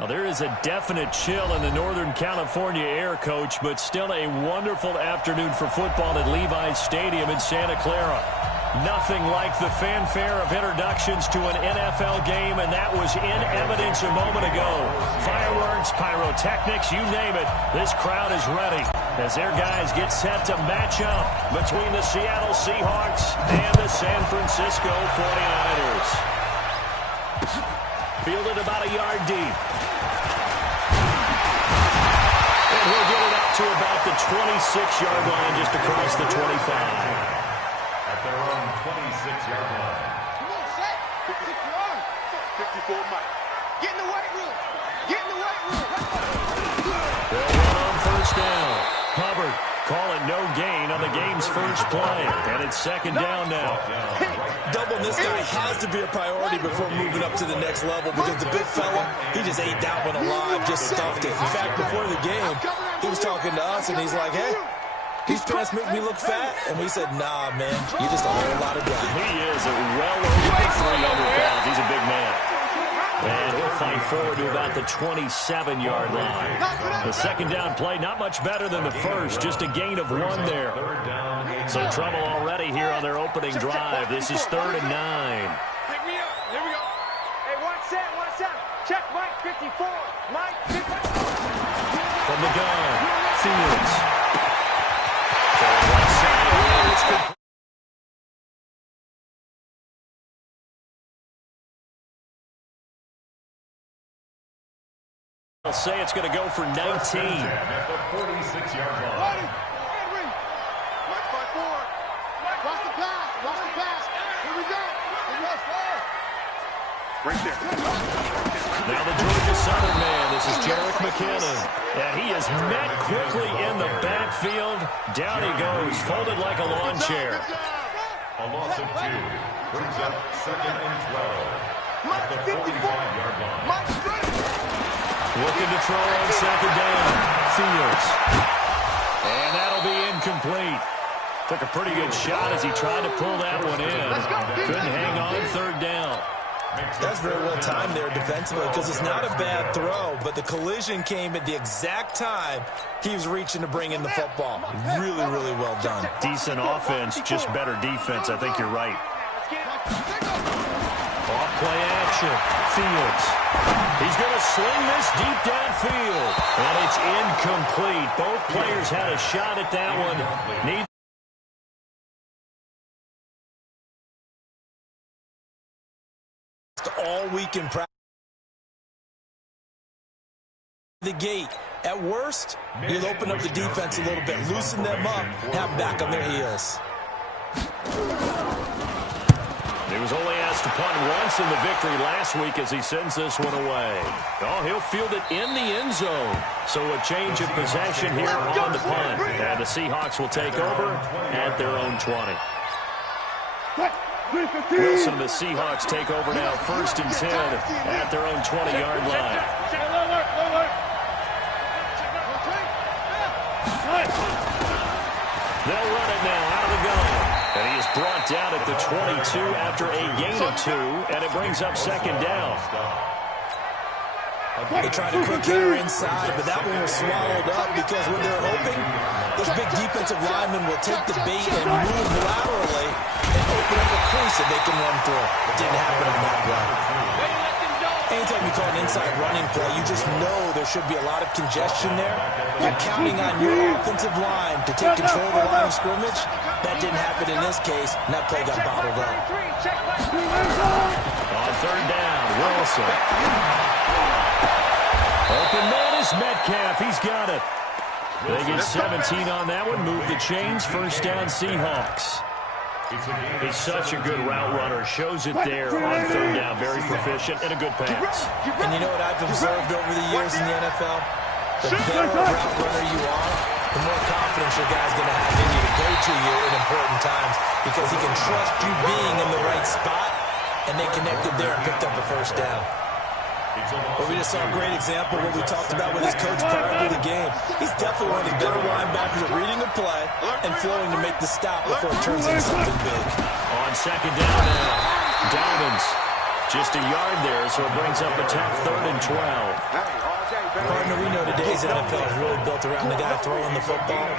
Well, there is a definite chill in the Northern California air, Coach, but still a wonderful afternoon for football at Levi's Stadium in Santa Clara. Nothing like the fanfare of introductions to an NFL game, and that was in evidence a moment ago. Fireworks, pyrotechnics, you name it, this crowd is ready as their guys get set to match up between the Seattle Seahawks and the San Francisco 49ers. Fielded about a yard deep. And he'll get it up to about the 26-yard line, just across the 25. At their own 26-yard line. Come on, set. 56-yard. 54, Mike. Get in the weight room. Get in the weight room. They'll run on first down. Hubbard calling no gain on the game's first play. And it's second down now. Doubling this guy has to be a priority before moving up to the next level, because the big fella, he just ate that one alive, just stuffed it. In fact, before the game, he was talking to us, and he's like, hey, these pants make me look fat. And we said, nah, man, you're just a whole lot of guy. He is well over 300 pounds. He's a big man. And he'll fight forward to about the 27-yard line. The second down play, not much better than the first, just a gain of 1 there. So trouble already here on their opening drive. This is 3rd and 9. Pick me up. Here we go. Hey, watch that, watch that. Check Mike 54. Mike 54. From the gun, Fields. Right side, it's good. I'll say it's going to go for 19. At the 46-yard line. Mike 54. Watch the pass. Watch the pass. Here we go. Right there. Now the Georgia Southern man. This is Jerick McKinnon. And he is met quickly in the backfield. Down he goes, folded like a lawn chair. A loss of 2. Brings up 2nd and 12. At the 45-yard line. Looking to throw on second down. Fields. And that'll be incomplete. Took a pretty good shot as he tried to pull that one in. Couldn't hang on 3rd down. That's very well timed there defensively, because it's not a bad throw, but the collision came at the exact time he was reaching to bring in the football. Really, really well done. Decent offense, just better defense. I think you're right. Off play action. Fields. He's going to sling this deep downfield. And it's incomplete. Both players had a shot at that one. All week in practice. The gate. At worst, you'll open up the defense a little bit, loosen them up, have them back on their heels. He was only asked to punt once in the victory last week as he sends this one away. Oh, he'll field it in the end zone. So a change of possession here on the punt. And the Seahawks will take over at their own 20. Wilson and the Seahawks take over now, 1st and 10 at their own 20-yard line. They'll run it now out of the gun. And he is brought down at the 22 after a gain of 2, and it brings up 2nd down. They tried a quick hitter inside, but that one was swallowed up because what they're hoping, those big defensive linemen will take the bait and move laterally and open up a crease that they can run through. It didn't happen on that play. Anytime you call an inside running play, you just know there should be a lot of congestion there. You're counting on your offensive line to take control of the line of scrimmage. That didn't happen in this case, and that play got bottled up. On 3rd down, Wilson. Open man is Metcalf. He's got it. They get 17 on that one. Move the chains. 1st down, Seahawks. He's such a good route runner. Shows it there on 3rd down. Very proficient and a good pass. And you know what I've observed over the years in the NFL? The better a route runner you are, the more confidence your guy's going to have in you to go to you in important times, because he can trust you being in the right spot, and they connected there and picked up a 1st down. But we just saw a great example of what we talked about with his coach prior to the game. He's definitely one of the better linebackers at reading the play and flowing to make the stop before it turns into something big. On 2nd down now, Dobbins Just a yard there, so it brings up a tough 3rd and 12. Partner, we know today's NFL is really built around the guy throwing the football.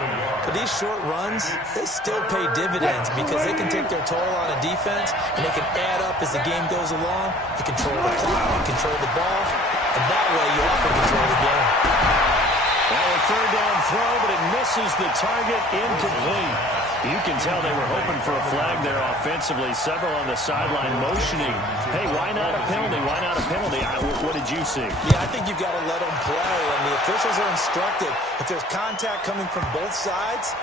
But these short runs, they still pay dividends because they can take their toll on a defense, and they can add up as the game goes along. You control the clock, you control the ball, and that way you often control the game. Now a 3rd down throw, but it misses the target, incomplete. You can tell they were hoping for a flag there offensively. Several on the sideline motioning. Hey, why not a penalty? Why not a penalty? What did you see? Yeah, I think you've got to let them play, and the officials are instructed. If there's contact coming from both sides,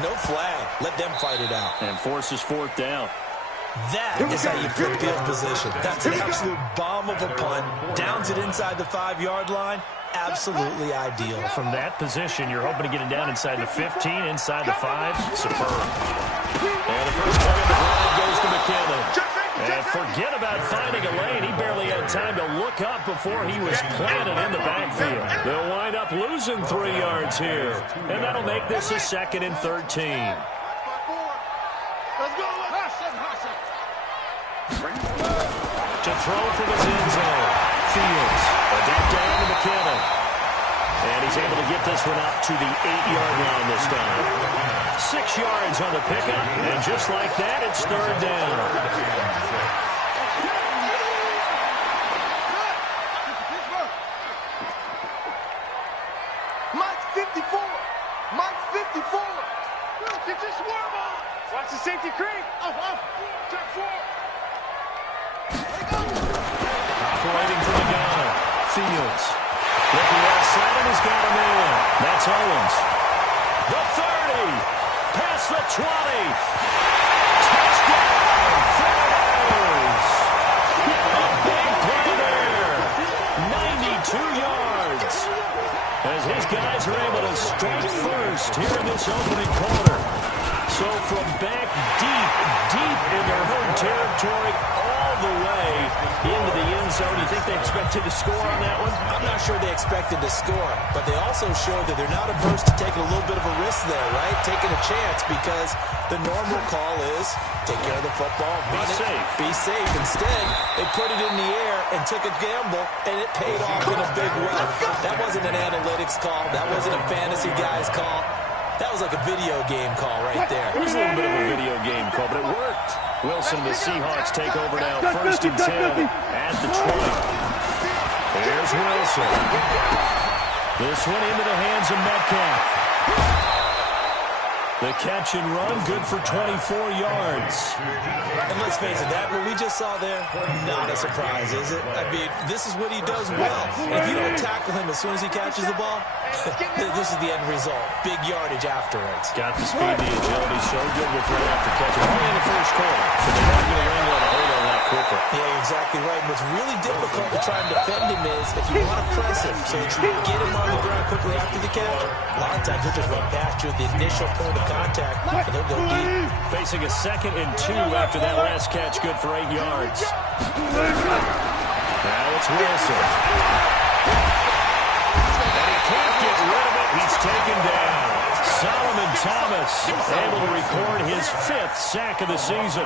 no flag. Let them fight it out. And forces 4th down. That is how you flip field position. That's an absolute bomb of a punt. Downs it inside the 5-yard line. Absolutely ideal. From that position, you're hoping to get it down inside the 15, inside the 5. Superb. And the first play of the drive goes to McKinnon. And forget about finding a lane. He barely had time to look up before he was planted in the backfield. They'll wind up losing 3 yards here. And that'll make this a 2nd and 13. Let's go. To throw from his end zone. Fields. A dump down to McKinnon. And he's able to get this one out to the 8-yard line this time. 6 yards on the pickup. And just like that, it's 3rd down. Mike 54. Mike 54. Get your swerve on. Watch the safety creep. Check 4. Operating from the gunner. Fields. Looking outside and has got him in. That's Owens. The 30. Past the 20. Touchdown. Friars. A big play there. 92 yards. As his guys are able to strike first here in this opening quarter. So from back deep in their home territory, all the way into the end zone. You think they expected to score on that one? I'm not sure they expected to score, but they also showed that they're not averse to taking a little bit of a risk there, right? Taking a chance, because the normal call is take care of the football, run it, be safe. Instead, they put it in the air and took a gamble, and it paid off in a big way. That wasn't an analytics call. That wasn't a fantasy guy's call. That was like a video game call right there. It was a little bit of a video game call, but it worked. Wilson, the Seahawks take over now, 1st and 10 at the 20. There's Wilson. This one into the hands of Metcalf. The catch and run, good for 24 yards. And let's face it, that what we just saw there, not a surprise, is it? I mean, this is what he does well. And if you don't tackle him as soon as he catches the ball, this is the end result. Big yardage afterwards. Got the speed, the agility, so good with right after catch. Only in the first quarter, so they're not going to wrangle a hold on that quicker. Yeah, you're exactly right. And what's really difficult to try and defend him is if you want to press him so that you get him on the ground quickly after the catch, a lot of times he'll just run past you at the initial point of contact, and he'll go deep. Facing a 2nd and 2 after that last catch, good for 8 yards. Now it's Wilson. And he can't get rid of it. He's taken down. Solomon Thomas able to record his 5th sack of the season.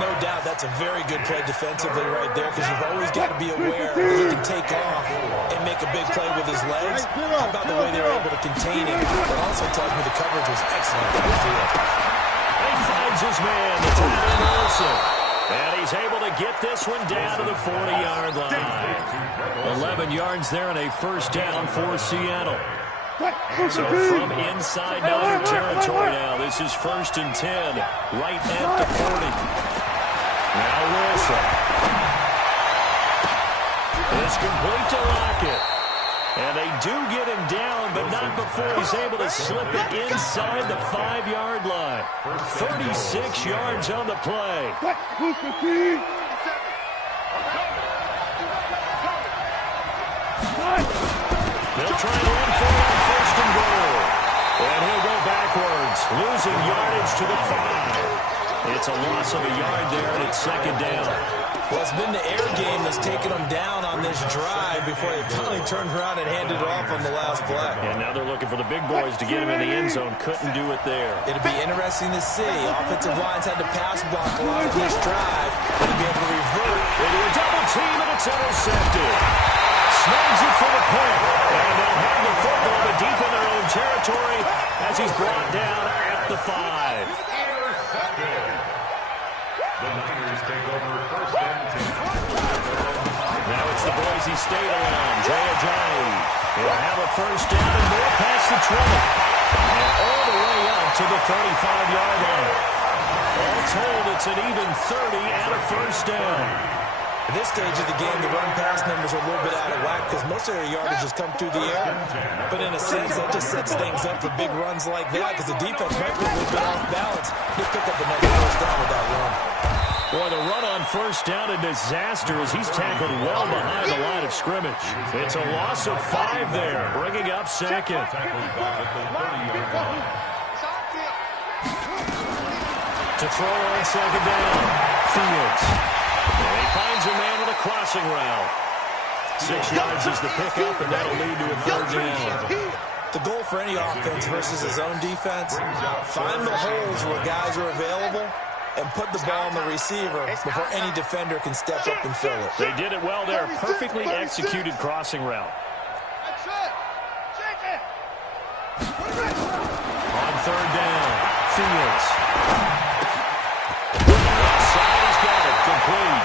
No doubt that's a very good play defensively right there, because you've always got to be aware that he can take off and make a big play with his legs. How about the way they were able to contain him? It also tells me the coverage was excellent on the field. And he finds his man, the tight end Wilson. And he's able to get this one down to the 40-yard line. 11 yards there and a 1st down for Seattle. So from inside Niner territory now, this is 1st and 10, right at the 40. Now Wilson. It's complete to Lockett. And they do get him down, but not before he's able to slip it inside the 5-yard line. 36 yards on the play. They'll try and run for it on 1st and goal. And he'll go backwards, losing yardage to the 5. It's a loss of a yard there, and it's 2nd down. Well, it's been the air game that's taken them down on this drive before they finally turned around and handed it off on the last play. And now they're looking for the big boys to get him in the end zone. Couldn't do it there. It'll be interesting to see. Offensive lines had to pass block a lot of this drive. They'll be able to revert. They do a double team. It's intercepted. Snags it for the pick. And they'll have the football but deep in their own territory as he's brought down at the 5. Intercepted. The Niners take over first and 10. Now it's the Boise State line. Jay Ajayi. He'll have a first down and more past the 20. And all the way up to the 35-yard line. All told, it's an even 30 and a first down. At this stage of the game, the run-pass numbers are a little bit out of whack because most of their yardage has come through the air. But in a sense, that just sets things up for big runs like that because the defense might be a little bit off balance. They pick up another first down with that run. Boy, the run on first down, a disaster as he's tackled well behind the line of scrimmage. It's a loss of 5 there, bringing up second. To throw on second down, Fields. And he finds a man with a crossing route. 6 yards is the pickup, and that'll lead to a third down. The goal for any offense versus his own defense, find the holes where guys are available and put the ball on the receiver before any defender can step up and fill it. They did it well there. Perfectly executed crossing route. On third down, Fields. He's got it, complete.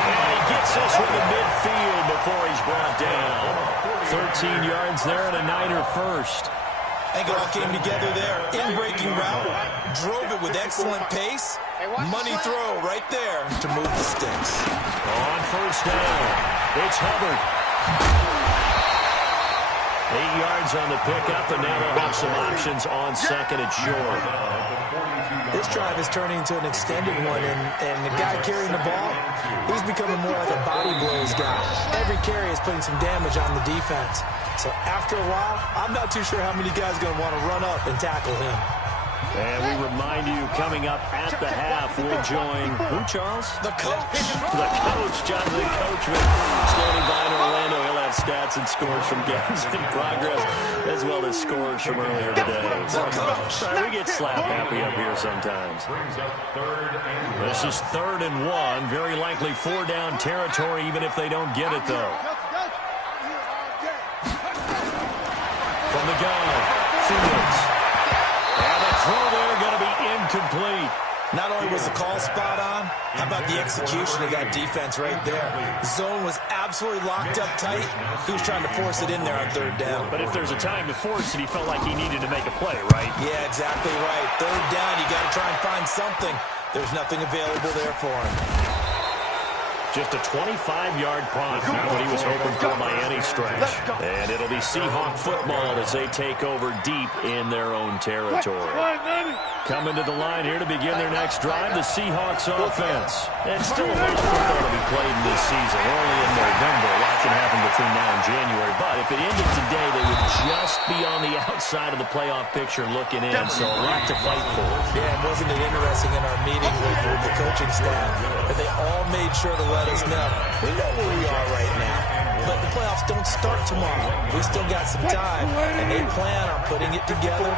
And he gets this one to midfield before he's brought down. 13 yards there and a Niner first. I think it all came together there. In-breaking route, drove it with excellent pace. Money throw right there to move the sticks. On first down, it's Hubbard. 8 yards on the pickup, and now they'll have some options on second and short. This drive is turning into an extended one, and the guy carrying the ball, he's becoming more like a body blows guy. Every carry is putting some damage on the defense. So after a while, I'm not too sure how many guys are going to want to run up and tackle him. And we remind you, coming up at the half, we'll join, who, Charles? The coach. The coach, Jonathan Coachman, standing by in Orlando. He'll have stats and scores from games in progress, as well as scores from earlier today. Sorry, we get slap happy up here sometimes. This is 3rd and 1, very likely 4-down territory, even if they don't get it, though. From the gun, Fields. And the throw there going to be incomplete. Not only was the call spot on, how about the execution of that defense right there? Zone was absolutely locked up tight. He was trying to force it in there on third down. But if there's a time to force it, he felt like he needed to make a play, right? Yeah, exactly right. Third down, you got to try and find something. There's nothing available there for him. Just a 25-yard punt, not what he was hoping for by any stretch. And it'll be Seahawk football as they take over deep in their own territory. Coming to the line here to begin their next drive, the Seahawks offense. It's still a lot of football to be played in this season. We're only in November. A lot can happen between now and January. But if it ended today, they would just be on the outside of the playoff picture looking in. So a lot to fight for. Yeah, and wasn't it interesting in our meeting with the coaching staff that they all made sure to let us know. We know where we are right now. But the playoffs don't start tomorrow. We still got some time. And they plan on putting it together,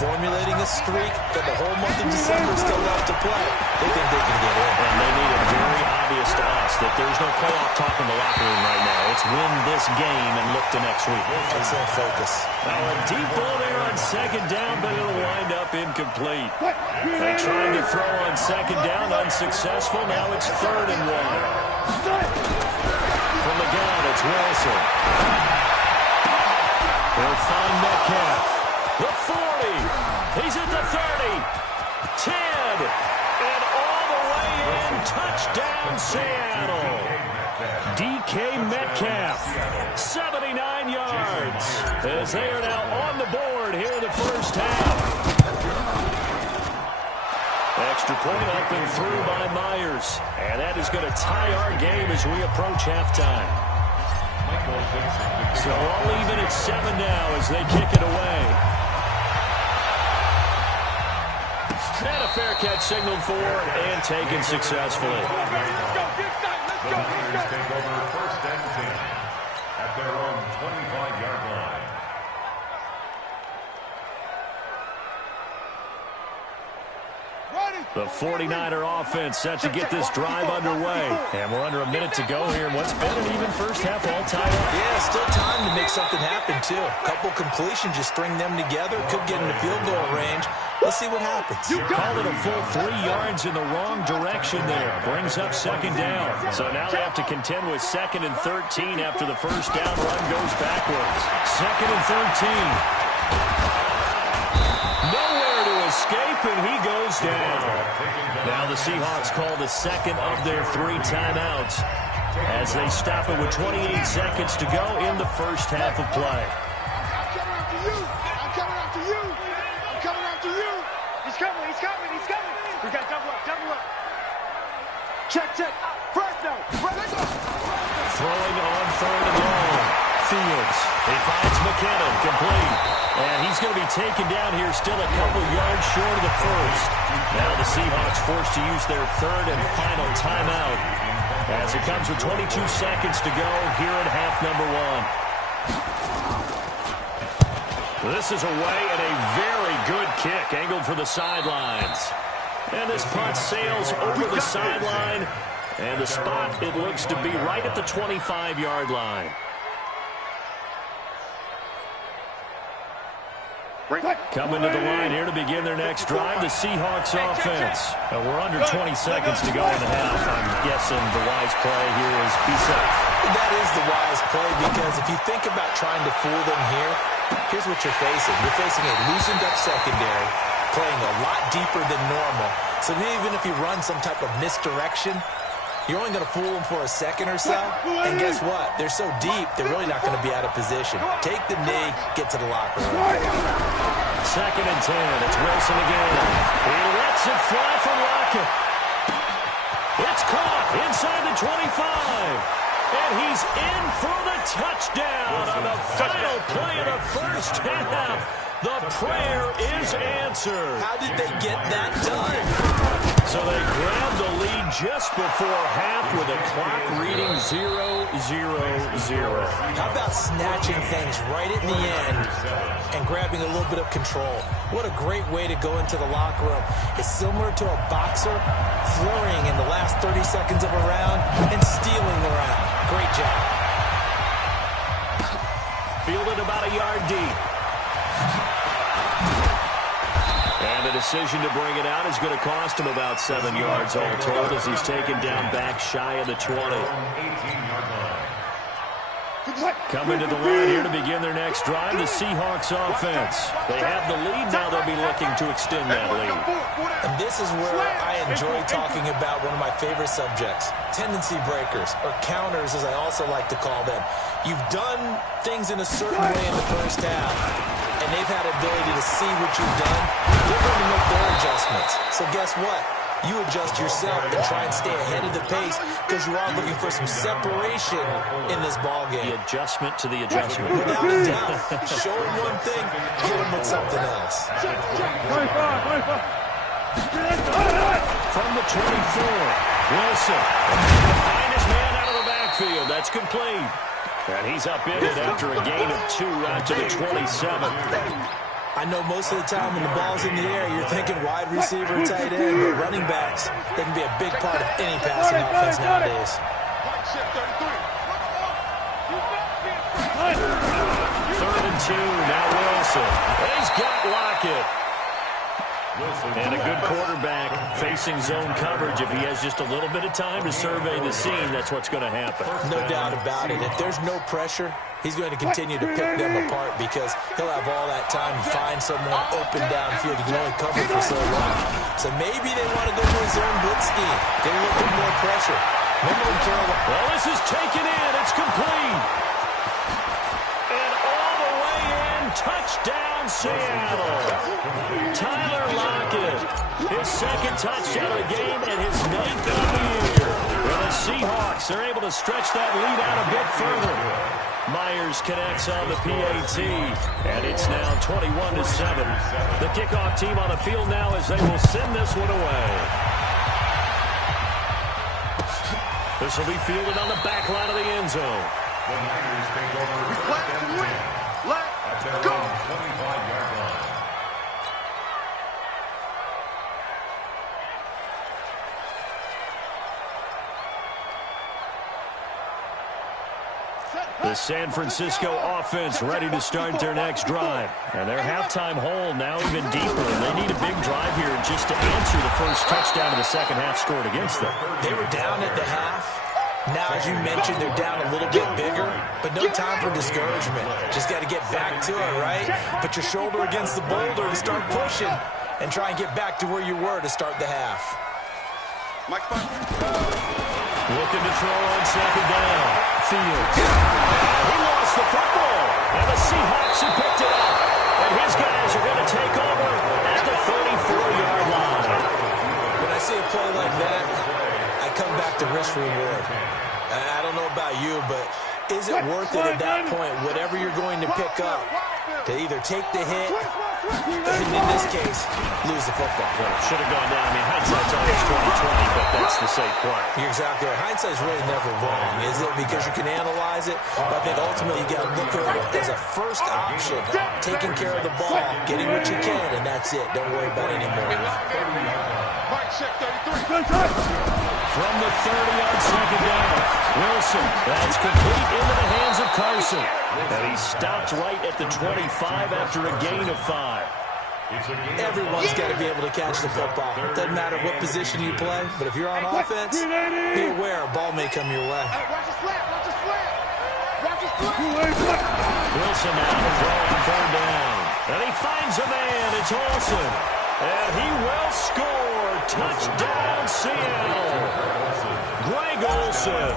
formulating a streak that the whole month of December is still left to play. They think they can get in. And they made it very obvious to us that there's no playoff talk in the locker room right now. It's win this game and look to next week. Excellent focus. Now a deep ball there on second down, but it'll wind up incomplete. They tried to throw on second down, unsuccessful. Now it's 3rd and 1. From the gun, it's Wilson. They'll find Metcalf. The 40. He's at the 30. 10. And all the way in. Touchdown, Seattle. DK Metcalf. 79 yards. As they are now on the board here in the first half. Extra point up and through by Myers. And that is going to tie our game as we approach halftime. So all even at 7 now as they kick it away. And a fair catch signaled for and taken successfully. The Niners take over first and 10 at their own 25-yard line. Ready. The 49er offense set to get this drive underway. And we're under a minute to go here in what's been an even first half all tied up. Yeah, still time to make something happen, too. A couple completions, just string them together. Could get into field goal range. Let's see what happens. Called it a full 3 yards in the wrong direction there. Brings up second down. So now they have to contend with 2nd and 13 after the first down run goes backwards. 2nd and 13. Nowhere to escape, and he goes down. Now the Seahawks call the second of their 3 timeouts as they stop it with 28 seconds to go in the first half of play. I'm coming after you. I'm coming after you. He's coming. We got double up. Check. First down. Throwing on 3rd and long. Fields. He finds McKinnon, complete. And he's going to be taken down here still a couple yards short of the first. Now the Seahawks forced to use their 3rd and final timeout as it comes with 22 seconds to go here in half number 1. This is away and a very good kick angled for the sidelines. And this punt sails over the sideline. And the spot, it looks to be right at the 25-yard line. Coming to the line here to begin their next drive, the Seahawks offense. We're under 20 seconds to go in the half. I'm guessing the wise play here is be safe. That is the wise play, because if you think about trying to fool them here, here's what you're facing. You're facing a loosened-up secondary, playing a lot deeper than normal. So even if you run some type of misdirection, you're only going to fool them for a second or so. And guess what? They're so deep, they're really not going to be out of position. Take the knee, get to the locker room. 2nd and 10. It's Wilson again. He lets it fly from Lockett. It's caught inside the 25. And he's in for the touchdown on the final play of the first half. The prayer is answered. How did they get that done? So they grab the lead just before half with a clock reading 0-0-0. How about snatching things right at the end and grabbing a little bit of control? What a great way to go into the locker room. It's similar to a boxer flurrying in the last 30 seconds of a round and stealing the round. Great job. Fielded about a yard deep. And the decision to bring it out is going to cost him about 7 yards all told as he's taken down back shy of the 20. Coming to the line here to begin their next drive, the Seahawks offense. They have the lead, now they'll be looking to extend that lead. And this is where I enjoy talking about one of my favorite subjects, tendency breakers, or counters as I also like to call them. You've done things in a certain way in the first half, and they've had the ability to see what you've done. They're going to make their adjustments. So guess what? You adjust yourself and try and stay ahead of the pace because you are looking for some separation in this ballgame. The adjustment to the adjustment. Without a doubt. Show them one thing, hit them with something else. From the 24, Wilson. The finest man out of the backfield. That's complete. And he's upended after a gain of 2 out to the 27. I know most of the time when the ball's in the air, you're thinking wide receiver, tight end, but running backs, they can be a big part of any passing offense nowadays. 3rd and 2, now Wilson. He's got Lockett. And a good quarterback facing zone coverage. If he has just a little bit of time to survey the scene, that's what's going to happen. No doubt about it. If there's no pressure, he's going to continue to pick them apart because he'll have all that time to find someone open downfield. He can only cover for so long. So maybe they want to go to a zone blitz scheme. Get a little bit more pressure. Remember when Carolina... Well, this is taken in. It's complete. And all the way in. Touchdown, Seattle. Tyler Lockett. His 2nd touchdown of the game and his 9th of the year. Well, the Seahawks are able to stretch that lead out a bit further. Myers connects on the PAT, and it's now 21-7. The kickoff team on the field now as they will send this one away. This will be fielded on the back line of the end zone. The Niners take over. Let's go. 25-yard line. The San Francisco offense ready to start their next drive. And their halftime hole now even deeper. They need a big drive here just to answer the first touchdown of the second half scored against them. They were down at the half. Now, as you mentioned, they're down a little bit bigger, but no time for discouragement. Just got to get back to it, right? Put your shoulder against the boulder and start pushing and try and get back to where you were to start the half. Looking to throw on second down. Fields. He lost the football. And the Seahawks have picked it up. And his guys are going to take over at the 34-yard line. When I see a play like that, I come back to risk reward. I don't know about you, but is it worth it at that point, whatever you're going to pick up, to either take the hit, and in this case, lose the football? Well, should have gone down. I mean, hindsight's always 20/20, but that's the safe play. You're exactly right. Hindsight's really never wrong, is it? Because you can analyze it, but I think ultimately you got to look at it as a first option, taking care of the ball, getting what you can, and that's it. Don't worry about it anymore. From the 30 on second down, Wilson, that's complete into the hands of Carson. And he stopped right at the 25 after a gain of 5. Everyone's got to be able to catch the football. It doesn't matter what position you play, but if you're on offense, be aware a ball may come your way. Wilson now to throw on third down. And he finds a man. It's Olsen. And he will score. Touchdown, Seattle. Greg Olsen,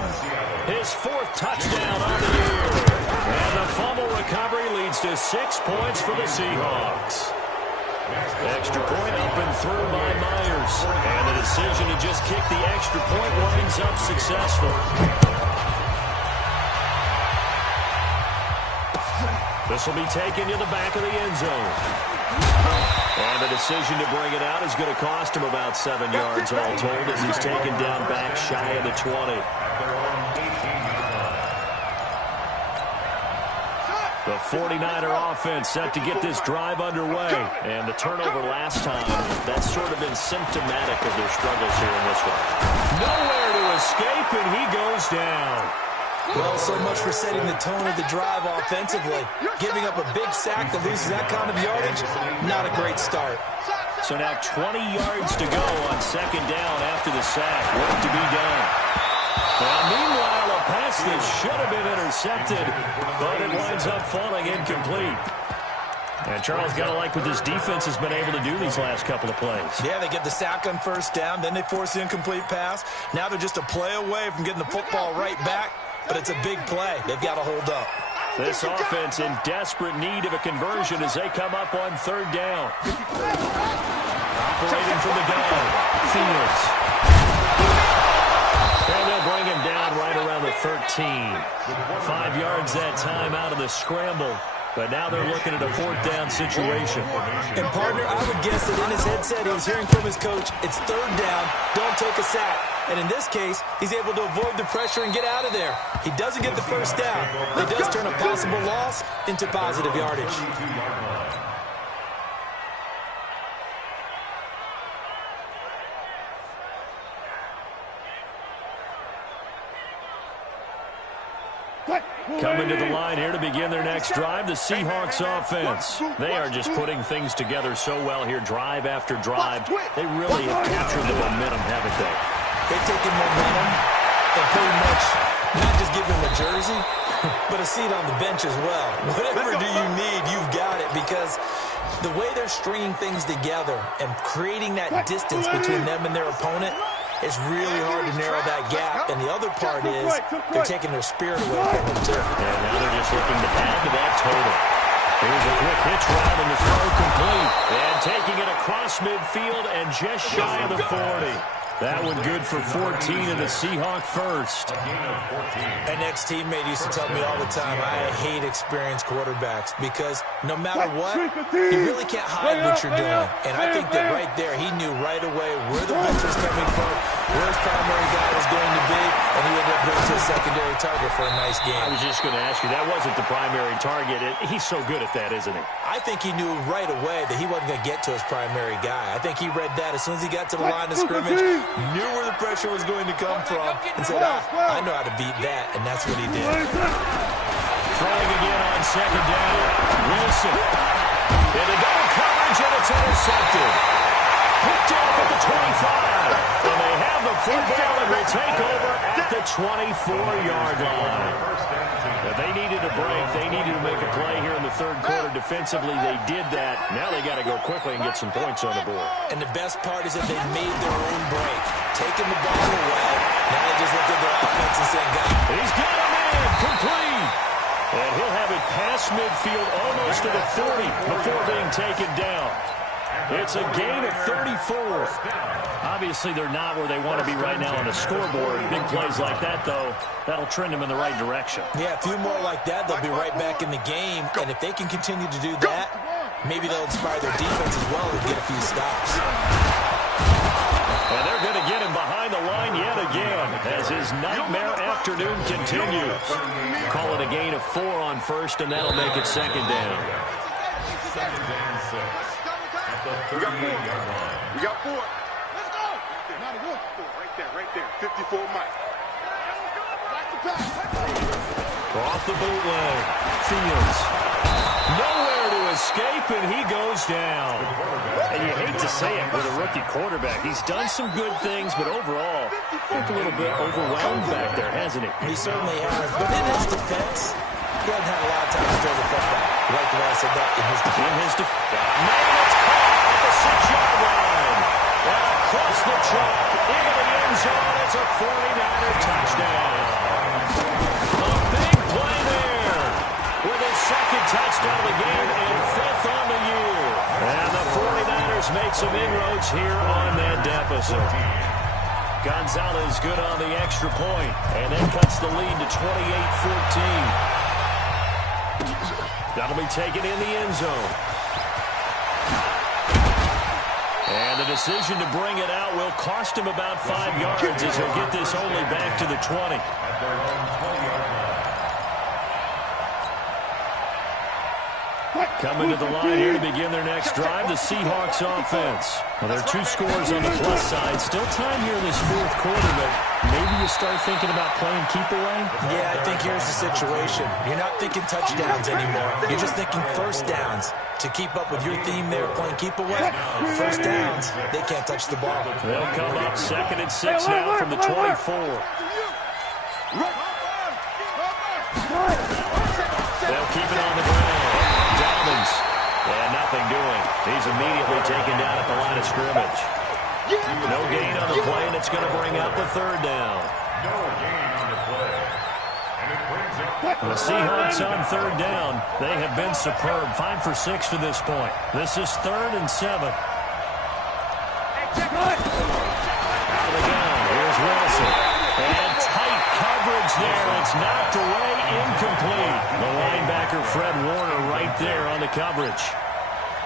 his 4th touchdown on the year. And the fumble recovery leads to 6 points for the Seahawks. Extra point up and through by Myers. And the decision to just kick the extra point winds up successful. This will be taken to the back of the end zone. And the decision to bring it out is going to cost him about 7 yards all told as he's taken down back shy of the 20. The 49er offense set to get this drive underway. And the turnover last time, that's sort of been symptomatic of their struggles here in this one. Nowhere to escape, and he goes down. Well, so much for setting the tone of the drive offensively. Giving up a big sack that loses that kind of yardage, not a great start. So now 20 yards to go on second down after the sack. Work to be done. Well, meanwhile, a pass that should have been intercepted, but it winds up falling incomplete. And Charles, got to like what this defense has been able to do these last couple of plays. Yeah, they get the sack on first down, then they force the incomplete pass. Now they're just a play away from getting the football right back, but it's a big play. They've got to hold up. This offense in desperate need of a conversion as they come up on third down. Operating from the gun, Fields. And they'll bring him down right around the 13. 5 yards that time out of the scramble. But now they're looking at a 4th down situation. And, partner, I would guess that in his headset he was hearing from his coach, it's third down, don't take a sack. And in this case, he's able to avoid the pressure and get out of there. He doesn't get the first down. It does turn a possible loss into positive yardage. Coming to the line here to begin their next drive, the Seahawks offense. They are just putting things together so well here, drive after drive. They really have captured the momentum, haven't they? They've taken momentum and pretty much not just give them a jersey, but a seat on the bench as well. Whatever do you need, you've got it, because the way they're stringing things together and creating that distance between them and their opponent, it's really hard to narrow that gap. And the other part is they're taking their spirit away from them, too. And now they're just looking to add to that total. Here's a quick hitch route and the throw complete. And taking it across midfield and just shy of the 40. That one good for 14 in the Seahawk first. An ex-teammate used to tell me all the time, I hate experienced quarterbacks because no matter what, you really can't hide what you're doing. And I think that right there, he knew right away where the blitz was coming from, where his primary guy was going to be, and he ended up going to a secondary target for a nice game. I was just going to ask you, that wasn't the primary target. He's so good at that, isn't he? I think he knew right away that he wasn't going to get to his primary guy. I think he read that as soon as he got to the line of scrimmage, knew where the pressure was going to come from, and said, I know how to beat that, and that's what he did. Throwing again on second down. Wilson into double coverage, and it's intercepted. Picked off at the 25. And they have the football and will take over at the 24-yard line. Now, they needed a break. They needed to make a play here in the third quarter. Defensively, they did that. Now they got to go quickly and get some points on the board. And the best part is that they made their own break, taking the ball away. Now they just looked at their offense and said, "God." He's got him in. Complete. And he'll have it past midfield almost to the 40 before being taken down. It's a gain of 34. Obviously, they're not where they want to be right now on the scoreboard. Big plays like that, though, that'll trend them in the right direction. Yeah, a few more like that, they'll be right back in the game. And if they can continue to do that, maybe they'll inspire their defense as well and get a few stops. And they're going to get him behind the line yet again as his nightmare afternoon continues. Call it a gain of 4 on first, and that'll make it second down. Second and 6. We got 4. We got 4. Let's go. Right there. 54 Mike. Off the bootleg. Fields. Nowhere to escape, and he goes down. And you hate to say it with a rookie quarterback. He's done some good things, but overall, looked a little bit overwhelmed back there, hasn't he? He certainly has. But in his defense, he hasn't had a lot of time to throw the football. Like the way I said that in his defense. It's caught at the 6-yard line. And across the chalk, into the end zone. It's a 49er touchdown. A big play there with his second touchdown of the game and 5th on the year. And the 49ers make some inroads here on that deficit. Gonzalez good on the extra point, and that cuts the lead to 28-14. That'll be taken in the end zone. And the decision to bring it out will cost him about 5 yards as he'll get this only back to the 20. At their own 20-yard line. Coming to the line here to begin their next drive, the Seahawks offense. Well, there are 2 scores on the plus side. Still time here in this fourth quarter, but maybe you start thinking about playing keep away? Yeah, I think here's the situation. You're not thinking touchdowns anymore. You're just thinking first downs. To keep up with your theme there, playing keep away, first downs, they can't touch the ball. They'll come up 2nd and 6 now from the 24. They'll keep it on the ground. Dobbins, and nothing doing. He's immediately taken down at the line of scrimmage. No gain on the play, and it's going to bring up the 3rd down. No gain on the play. And it brings it. The Seahawks on 3rd down. They have been superb. 5 for 6 to this point. This is 3rd and 7. Out of the gun. Here's Wilson. And tight coverage there. It's knocked away, incomplete. The linebacker, Fred Warner, right there on the coverage.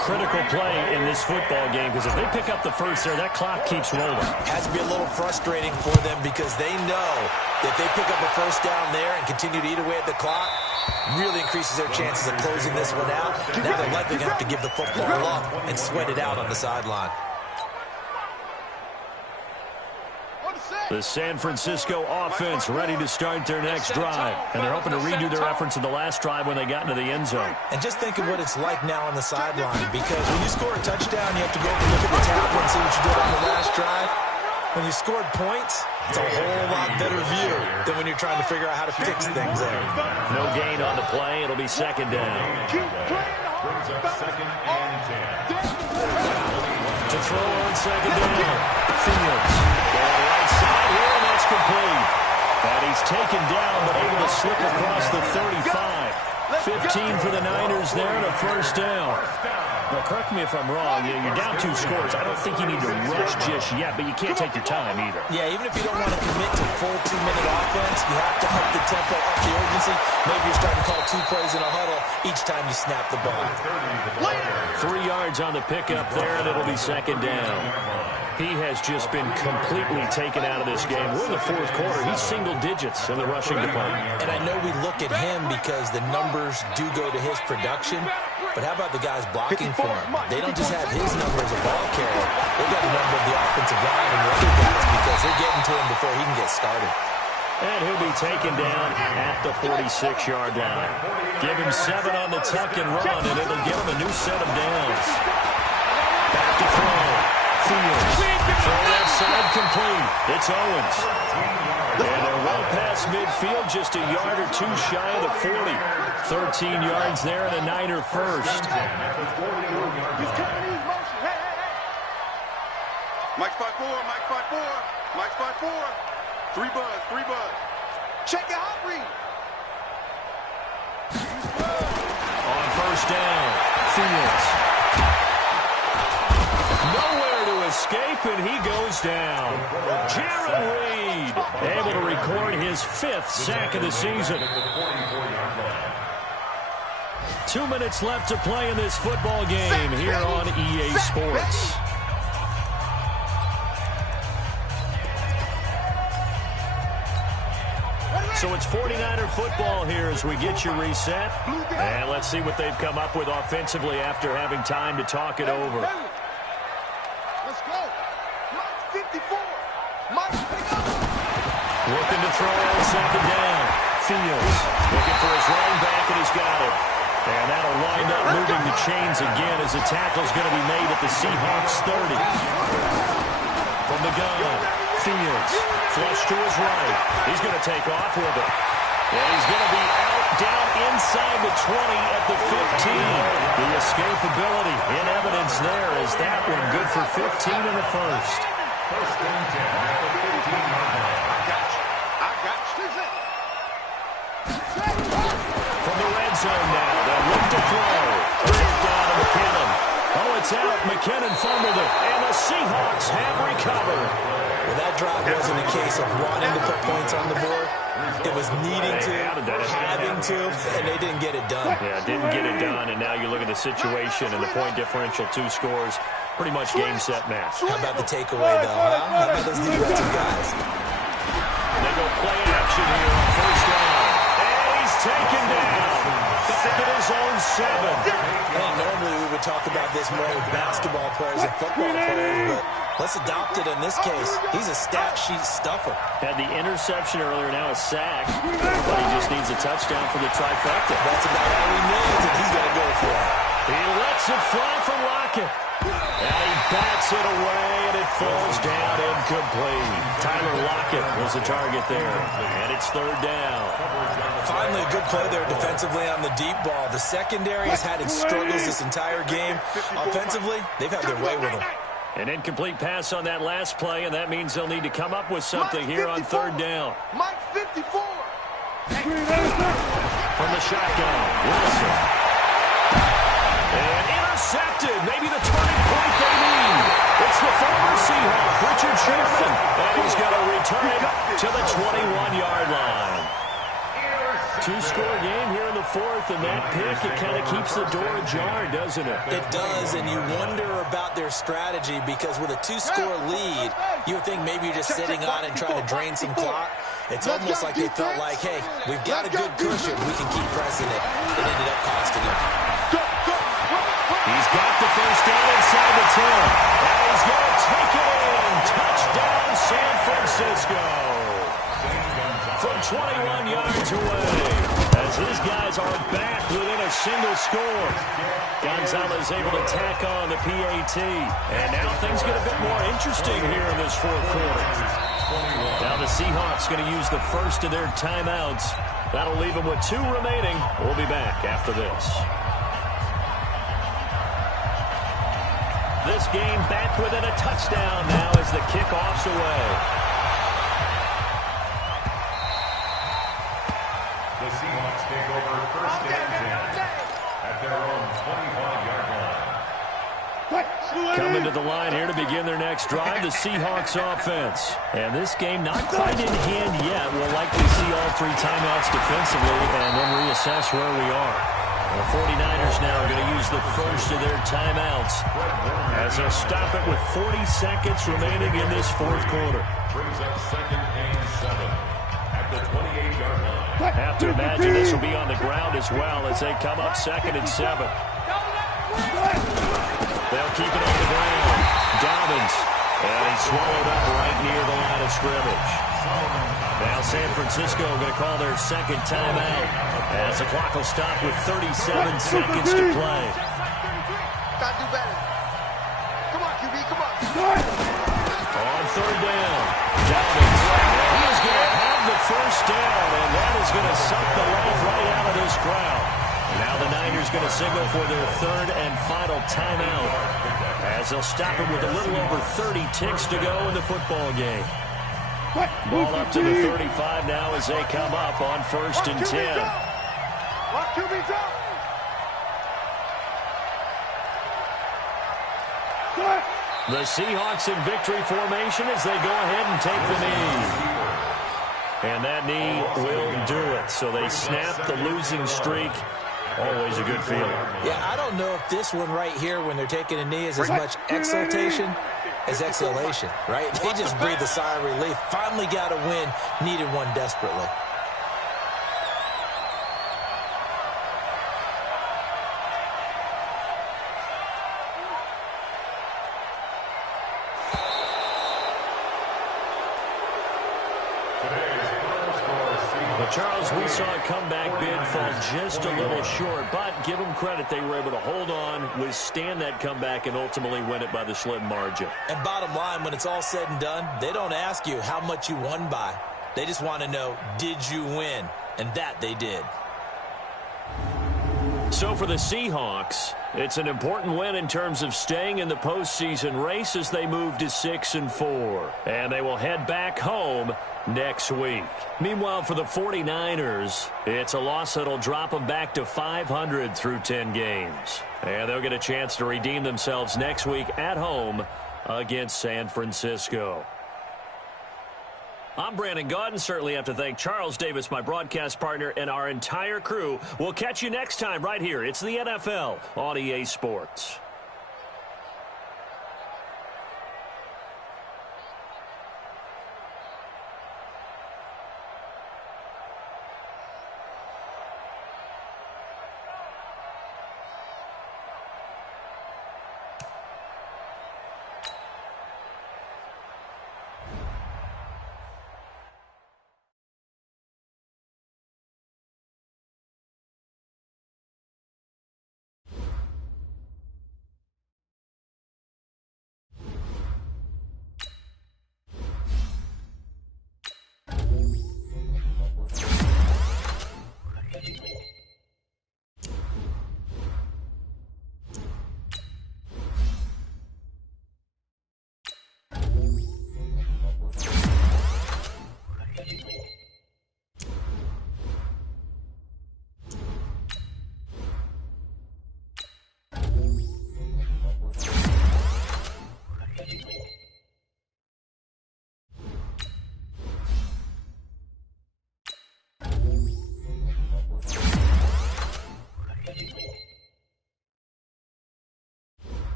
Critical play in this football game because if they pick up the first there, that clock keeps rolling. Has to be a little frustrating for them because they know that they pick up a first down there and continue to eat away at the clock, really increases their chances of closing this one out. Now they're likely going to have to give the football up and sweat it out on the sideline. The San Francisco offense ready to start their next drive. And they're hoping to redo their efforts in the last drive when they got into the end zone. And just think of what it's like now on the sideline, because when you score a touchdown, you have to go over and look at the tablet and see what you did on the last drive. When you scored points, it's a whole lot better view than when you're trying to figure out how to fix things there. No gain on the play. It'll be 2nd down. Brings up 2nd and 10. To throw on 2nd down. Fields. Right side here, and that's complete. And he's taken down, but able to slip across the 35. 15 for the Niners there, and a 1st down. Now, correct me if I'm wrong. You're down 2 scores. I don't think you need to rush just yet, but you can't take your time either. Yeah, even if you don't want to commit to full 2-minute offense, you have to up the tempo, up the urgency. Maybe you're starting to call 2 plays in a huddle each time you snap the ball. 3 yards on the pickup there, and it'll be 2nd down. He has just been completely taken out of this game. We're in the fourth quarter. He's single digits in the rushing department. And I know we look at him because the numbers do go to his production, but how about the guys blocking for him? They don't just have his number as a ball carrier. They've got the number of the offensive line and the other guys because they're getting to him before he can get started. And he'll be taken down at the 46-yard line. Give him 7 on the tuck and run, and it'll give him a new set of downs. Back to throw. Fields. Throw left side complete. It's Owens. And they're well past midfield, just a yard or two shy of the 40. 13 yards there and a Niner first. Mike 5-4, Mike 5-4, Mike 5-4. 3 buzz, 3 buzz. Check it out, read. On first down, Fields. Nowhere to escape, and he goes down. Jaron Reed able to record his 5th sack of the season. 2 minutes left to play in this football game here on EA Sports. So it's 49er football here as we get you reset. And let's see what they've come up with offensively after having time to talk it over. Let's go. Mike 54. Mike, pick up. Looking to throw on second down. Fields looking for his running back, and he's got it. And that'll wind up moving the chains again as the tackle's going to be made at the Seahawks 30. From the gun, Fields, flush to his right. He's going to take off with it. And he's going to be out, down inside the 20 at the 15. The escapability in evidence there is that one good for 15 in the first. First and 10 at the 15-yard line. I got you. From the red zone now, they'll look to throw. Right down to McKinnon. Oh, it's out. McKinnon fumbled it, and the Seahawks have recovered. Well, that drive wasn't a case of wanting to put points on the board. It was needing to, having to, and they didn't get it done. Yeah, didn't get it done, and now you look at the situation and the point differential, 2 scores, pretty much game, set, match. How about the takeaway, though, huh? How about those defensive guys? They go play action here on first down. And he's taken down. Back at his own 7. And normally we would talk about this more with basketball players and football players, but let's adopt it in this case. He's a stat sheet stuffer. Had the interception earlier, now a sack, but he just needs a touchdown for the trifecta. That's about all he needs, and he's going to go for it. He lets it fly from Lockett. And he bats it away, and it falls down incomplete. Tyler Lockett was the target there, and it's 3rd down. Finally, a good play there defensively on the deep ball. The secondary has had its struggles this entire game. Offensively, they've had their way with them. An incomplete pass on that last play, and that means they'll need to come up with something here on 3rd down. Mike 54. From the shotgun, Wilson. And intercepted. Maybe the turning point they need. It's the former Seahawk, Richard Sherman. And he's going to return it to the 21-yard line. 2-score game here in the 4th, and that pick, it kind of keeps the door ajar, doesn't it? It does, and you wonder about their strategy because with a 2-score lead, you would think maybe you're just sitting on it and trying to drain some clock. It's almost like they felt like, hey, we've got a good cushion. We can keep pressing it. It ended up costing them. He's got the first down inside the 10. And he's going to take it in. Touchdown, San Francisco. From 21 yards away, as his guys are back within a single score. Gonzalez able to tack on the PAT. And now things get a bit more interesting here in this 4th quarter. Now the Seahawks going to use the first of their timeouts. That'll leave them with 2 remaining. We'll be back after this. This game back within a touchdown now as the kickoff's away. The Seahawks take over first and 10 at their own 25-yard line. Coming to the line here to begin their next drive, the Seahawks offense. And this game not quite in hand yet. We'll likely see all 3 timeouts defensively and then reassess where we are. The 49ers now are going to use the first of their timeouts as they'll stop it with 40 seconds remaining in this fourth quarter. Brings up 2nd and 7 at the 28-yard line. Have to imagine this will be on the ground as well as they come up 2nd and 7. They'll keep it on the ground. Dobbins, and he's swallowed up right near the line of scrimmage. Now San Francisco going to call their second timeout as the clock will stop with 37 seconds to play. Gotta do better. Come on, QB, come on. On 3rd down, Dobbins. He is going to have the first down, and that is going to suck the life right out of this crowd. Now the Niners going to signal for their 3rd and final timeout as they'll stop it with a little over 30 ticks to go in the football game. Ball up to the 35 now as they come up on 1st and 10. The Seahawks in victory formation as they go ahead and take the knee. And that knee will do it. So they snap the losing streak. Always a good feeling. Yeah, I don't know if this one right here when they're taking a knee is as much exultation as exhalation, right? They just breathe a sigh of relief. Finally got a win. Needed one desperately. Charles, we saw a comeback bid fall just a little short, but give them credit. They were able to hold on, withstand that comeback, and ultimately win it by the slim margin. And bottom line, when it's all said and done, they don't ask you how much you won by. They just want to know, did you win? And that they did. So for the Seahawks, it's an important win in terms of staying in the postseason race as they move to 6-4. And they will head back home next week. Meanwhile, for the 49ers, it's a loss that'll drop them back to 500 through 10 games. And they'll get a chance to redeem themselves next week at home against San Francisco. I'm Brandon Gaudin. Certainly have to thank Charles Davis, my broadcast partner, and our entire crew. We'll catch you next time right here. It's the NFL on EA Sports.